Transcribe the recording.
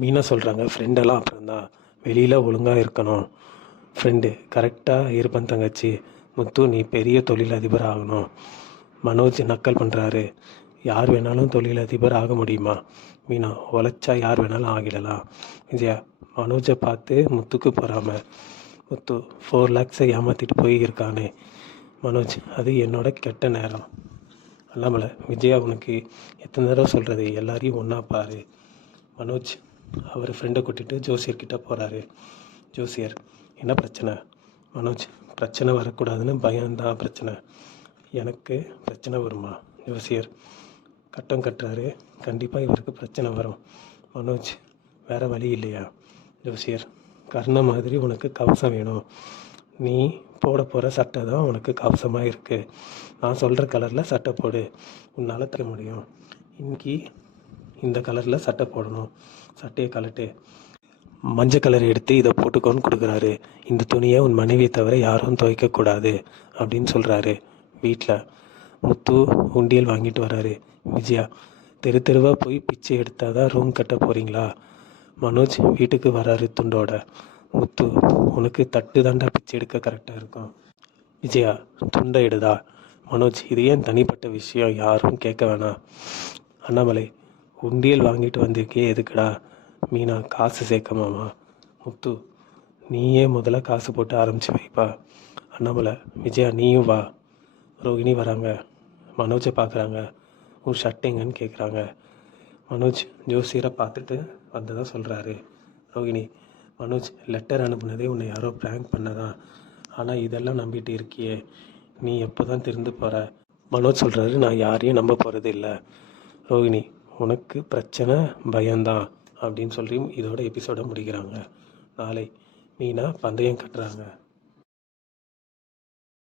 மீனா சொல்கிறாங்க, ஃப்ரெண்டெல்லாம் அப்புறம்தான், வெளியில் ஒழுங்காக இருக்கணும். ஃப்ரெண்டு கரெக்டாக இருப்பேன் தங்கச்சி. முத்து நீ பெரிய தொழிலதிபர் ஆகணும். மனோஜ் நக்கல் பண்ணுறாரு. யார் வேணாலும் தொழிலதிபர் ஆக முடியுமா? மீனா உழைச்சா யார் வேணாலும் ஆகிடலாம். விஜயா மனோஜை பார்த்து முத்துக்கு போகிறாம. முத்து 4 lakhs ஏமாற்றிட்டு போயிருக்கானே. மனோஜ் அது என்னோட கெட்ட நேரம். அண்ணாமலை விஜயா உனக்கு எத்தனை தடவை சொல்கிறது, எல்லாரையும் ஒன்றா பாரு. மனோஜ் அவர் ஃப்ரெண்டை கூட்டிகிட்டு ஜோசியர்கிட்ட போகிறாரு. ஜோசியர் என்ன பிரச்சனை? மனோஜ் பிரச்சனை வரக்கூடாதுன்னு பயம்தான் பிரச்சனை. எனக்கு பிரச்சனை வருமா? ஜோசியர் கட்டம் கட்டுறாரு, கண்டிப்பாக இவருக்கு பிரச்சனை வரும். மனோஜ் வேறு வழி இல்லையா? ஜோசியர் கர்ண மாதிரி உனக்கு கவசம் வேணும். நீ போட போகிற சட்டை தான் உனக்கு கவசமாக இருக்குது. நான் சொல்கிற கலரில் சட்டை போடு, உன்னால் தர முடியும். இன்னைக்கு இந்த கலரில் சட்டை போடணும். சட்டையை கலட்டு. மஞ்சள் கலர் எடுத்து இதை போட்டுக்கோன்னு கொடுக்குறாரு. இந்த துணியை உன் மனைவியை தவிர யாரும் துவைக்கக்கூடாது அப்படின்னு சொல்கிறாரு. வீட்டில் முத்து உண்டியல் வாங்கிட்டு வராரு. விஜயா தெரு தெருவாக போய் பிச்சை எடுத்தால் தான் ரூம் கட்ட போகிறீங்களா? மனோஜ் வீட்டுக்கு வராரு துண்டோட. முத்து உனக்கு தட்டு தாண்டா பிச்சை எடுக்க கரெக்டாக இருக்கும். விஜயா துண்டை எடுதா? மனோஜ் இது ஏன் தனிப்பட்ட விஷயம், யாரும் கேட்க வேணாம். அண்ணாமலை உண்டியல் வாங்கிட்டு வந்திருக்கே எதுக்குடா? மீனா காசு சேர்க்கமாமா. முத்து நீயே முதல்ல காசு போட்டு ஆரம்பிச்சு வைப்பா. அண்ணாமலை விஜயா நீயும் வா. ரோகிணி வராங்க. மனோஜை பார்க்குறாங்க. உன் ஷர்ட்டுங்கன்னு கேட்குறாங்க. மனோஜ் ஜோசியரை பார்த்துட்டு வந்ததாக சொல்கிறாரு. ரோகிணி மனோஜ் லெட்டர் அனுப்புனதே உன்னை யாரோ ப்ராங்க் பண்ணதான். ஆனால் இதெல்லாம் நம்பிட்டு இருக்கியே, நீ எப்போ தான் திருந்து போகிற? மனோஜ் சொல்கிறாரு, நான் யாரையும் நம்ப போகிறது இல்லை. ரோகிணி உனக்கு பிரச்சனை பயம்தான் அப்படின்னு சொல்லி இதோட எபிசோடை முடிக்கிறாங்க. நாளை மீனா பந்தயம் கட்டுறாங்க.